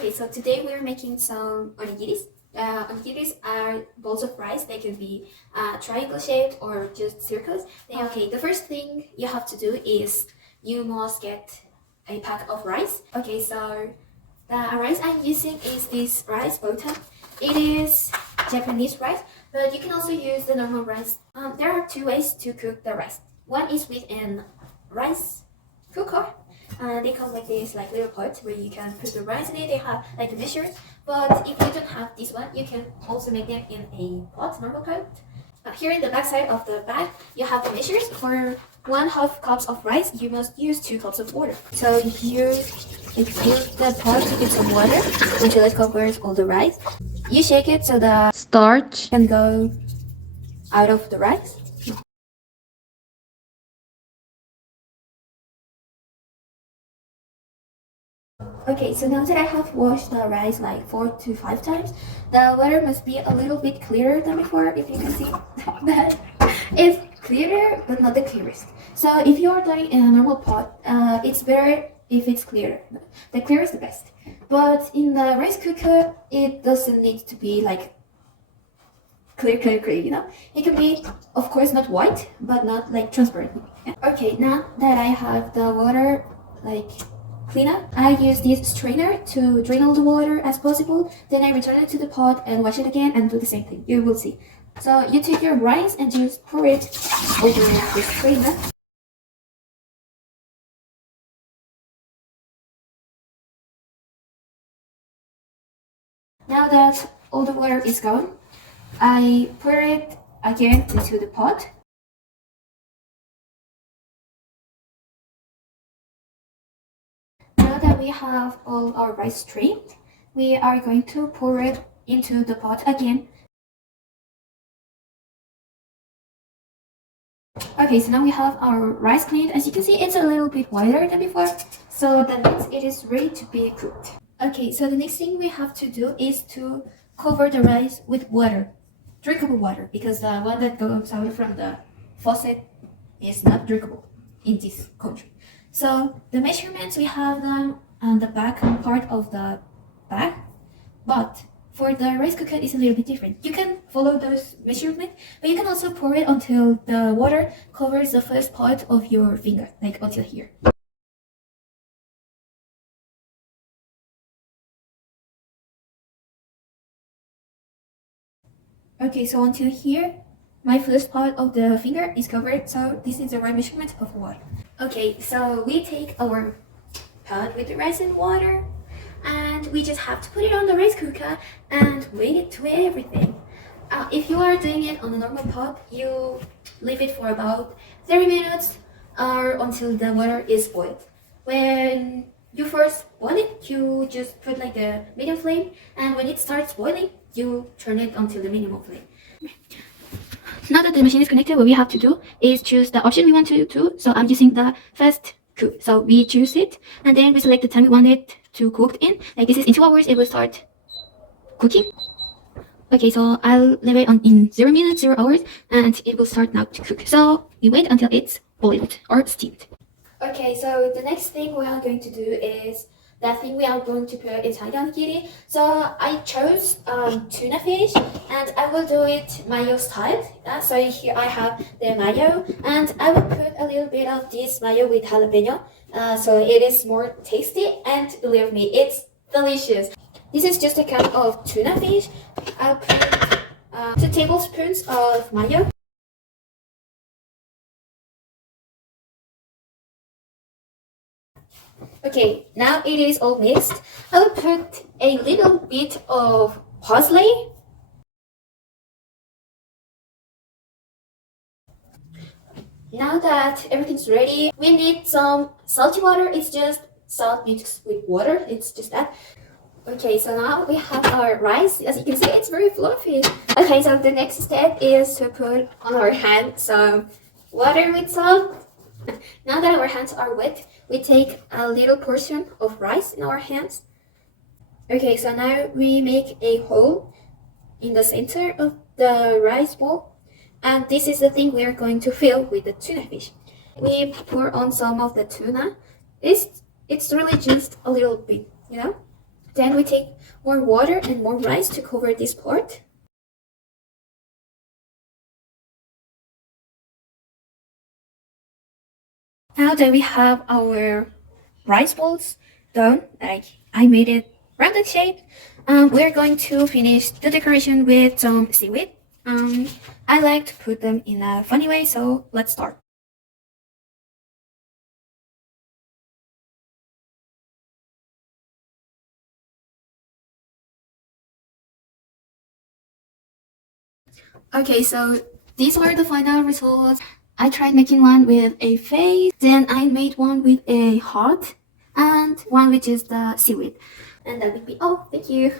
Okay, so today we're making some onigiris. Onigiris are balls of rice. They can be triangle shaped or just circles. Okay, the first thing you have to do is you must get a pack of rice. Okay, so the rice I'm using is this rice botan. It is Japanese rice, but you can also use the normal rice. There are two ways to cook the rice. One is with an rice cooker. They come like this, like little pots where you can put the rice in it. They have like the measures. But if you don't have this one, you can also make them in a pot, normal pot. Here in the back side of the bag, you have the measures. For 1/2 cups of rice, you must use 2 cups of water. So you fill the pot with some water until it covers all the rice. You shake it so the starch can go out of the rice. Okay, so now that I have washed the rice like 4 to 5 times, the water must be a little bit clearer than before, if you can see that. It's clearer, but not the clearest. So if you are doing in a normal pot, it's better if it's clearer. The clearer is the best. But in the rice cooker, it doesn't need to be like clear, you know? It can be, of course, not white, but not like transparent. Yeah. Okay, now that I have the water like cleaner, I use this strainer to drain all the water as possible. Then I return it to the pot and wash it again and do the same thing. You will see. So you take your rice and just pour it over the strainer. Now that all the water is gone, I pour it again into the pot. Now that we have all our rice strained, we are going to pour it into the pot again. Okay, so now we have our rice cleaned. As you can see, it's a little bit wider than before, so that means it is ready to be cooked. Okay, so the next thing we have to do is to cover the rice with water, drinkable water, because the one that goes out from the faucet is not drinkable in this country. So the measurements, we have them on the back part of the bag, but for the rice cooker, it's a little bit different. You can follow those measurements, but you can also pour it until the water covers the first part of your finger, like until here. Okay, so until here, my first part of the finger is covered, so this is the right measurement of water. Okay, so we take our pot with the rice and water, and we just have to put it on the rice cooker and wait it to everything. If you are doing it on a normal pot, you leave it for about 30 minutes or until the water is boiled. When you first boil it, you just put like the medium flame, and when it starts boiling, you turn it until the minimum flame. Now that the machine is connected, what we have to do is choose the option we want to do. So I'm using the fast cook. So we choose it, and then we select the time we want it to cook in. Like this is in 2 hours, it will start cooking. Okay, so I'll leave it on in 0 minutes, 0 hours, and it will start now to cook. So we wait until it's boiled or steamed. Okay, so the next thing we are going to do is the thing we are going to put inside the onigiri. So I chose tuna fish, and I will do it mayo style. So here I have the mayo, and I will put a little bit of this mayo with jalapeno, so it is more tasty, and believe me, it's delicious. This is just a cup of tuna fish. I'll put 2 tablespoons of mayo. Okay, now it is all mixed. I will put a little bit of parsley. Now that everything's ready, we need some salty water. It's just salt mixed with water. It's just that. Okay, so now we have our rice. As you can see, it's very fluffy. Okay, so the next step is to put on our hand some water with salt. Now that our hands are wet, we take a little portion of rice in our hands. Okay, so now we make a hole in the center of the rice bowl, and this is the thing we are going to fill with the tuna fish. We pour on some of the tuna. It's really just a little bit, you know? Then we take more water and more rice to cover this part. Now that we have our rice balls done, like I made it rounded shape, we're going to finish the decoration with some seaweed. I like to put them in a funny way, so let's start. Okay, so these are the final results. I tried making one with a face, then I made one with a heart, and one which is the seaweed. And that would be all. Thank you.